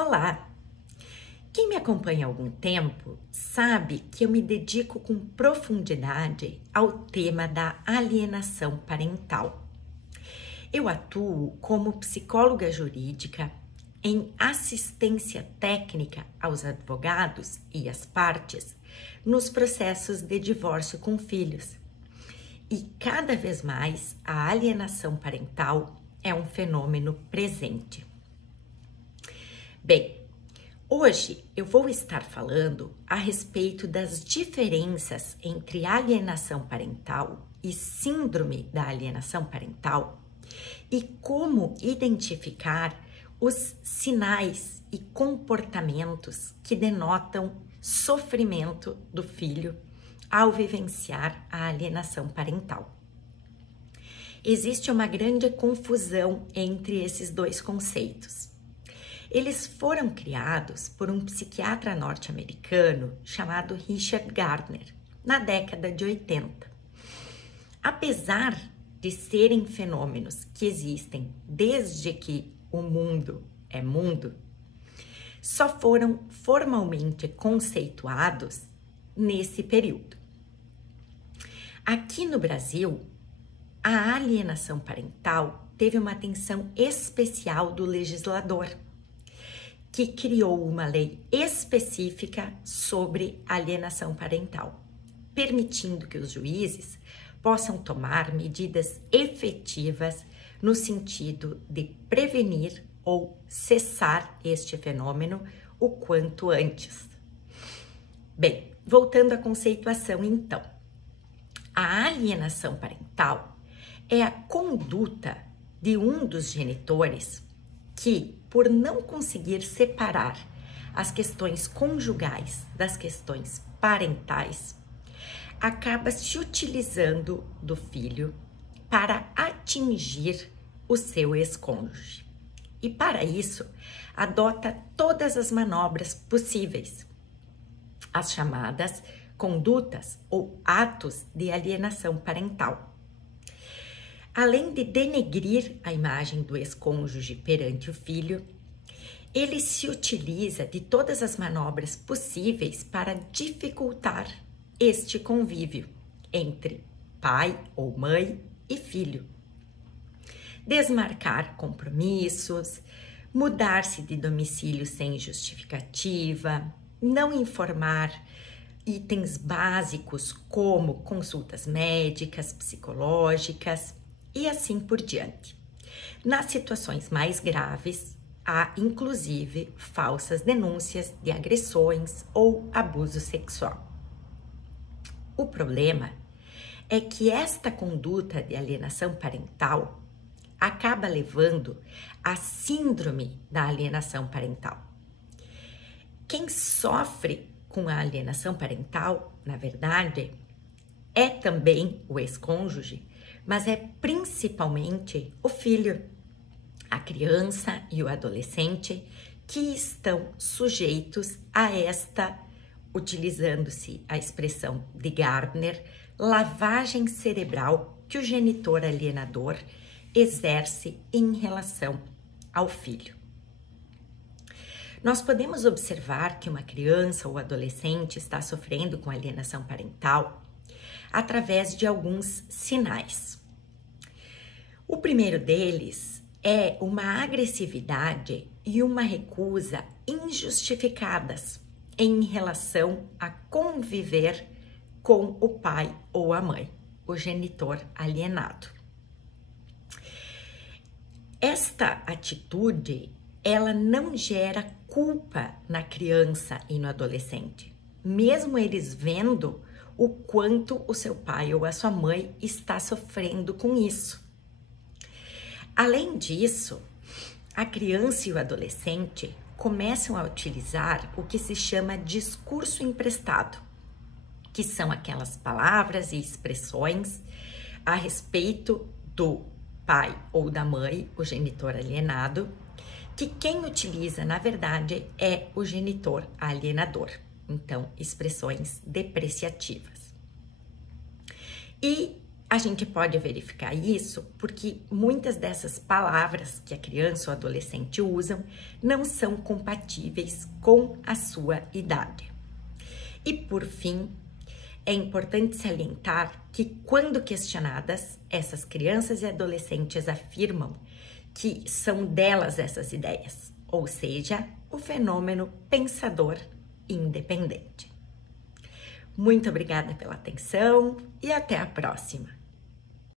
Olá! Quem me acompanha há algum tempo sabe que eu me dedico com profundidade ao tema da alienação parental. Eu atuo como psicóloga jurídica em assistência técnica aos advogados e às partes nos processos de divórcio com filhos. E cada vez mais a alienação parental é um fenômeno presente. Bem, hoje eu vou estar falando a respeito das diferenças entre alienação parental e síndrome da alienação parental e como identificar os sinais e comportamentos que denotam sofrimento do filho ao vivenciar a alienação parental. Existe uma grande confusão entre esses dois conceitos. Eles foram criados por um psiquiatra norte-americano chamado Richard Gardner, na década de 80. Apesar de serem fenômenos que existem desde que o mundo é mundo, só foram formalmente conceituados nesse período. Aqui no Brasil, a alienação parental teve uma atenção especial do legislador, que criou uma lei específica sobre alienação parental, permitindo que os juízes possam tomar medidas efetivas no sentido de prevenir ou cessar este fenômeno o quanto antes. Bem, voltando à conceituação então. A alienação parental é a conduta de um dos genitores que, por não conseguir separar as questões conjugais das questões parentais, acaba se utilizando do filho para atingir o seu ex-cônjuge. E para isso, adota todas as manobras possíveis, as chamadas condutas ou atos de alienação parental. Além de denegrir a imagem do ex-cônjuge perante o filho, ele se utiliza de todas as manobras possíveis para dificultar este convívio entre pai ou mãe e filho. Desmarcar compromissos, mudar-se de domicílio sem justificativa, não informar itens básicos como consultas médicas, psicológicas e assim por diante. Nas situações mais graves, há inclusive falsas denúncias de agressões ou abuso sexual. O problema é que esta conduta de alienação parental acaba levando à síndrome da alienação parental. Quem sofre com a alienação parental, na verdade, é também o ex-cônjuge, mas é principalmente o filho, a criança e o adolescente que estão sujeitos a esta, utilizando-se a expressão de Gardner, lavagem cerebral que o genitor alienador exerce em relação ao filho. Nós podemos observar que uma criança ou adolescente está sofrendo com alienação parental através de alguns sinais. O primeiro deles é uma agressividade e uma recusa injustificadas em relação a conviver com o pai ou a mãe, o genitor alienado. Esta atitude, ela não gera culpa na criança e no adolescente, mesmo eles vendo o quanto o seu pai ou a sua mãe está sofrendo com isso. Além disso, a criança e o adolescente começam a utilizar o que se chama discurso emprestado, que são aquelas palavras e expressões a respeito do pai ou da mãe, o genitor alienado, que quem utiliza, na verdade, é o genitor alienador. Então, expressões depreciativas. E A gente pode verificar isso porque muitas dessas palavras que a criança ou adolescente usam não são compatíveis com a sua idade. E por fim, é importante salientar que quando questionadas, essas crianças e adolescentes afirmam que são delas essas ideias, ou seja, o fenômeno pensador independente. Muito obrigada pela atenção e até a próxima!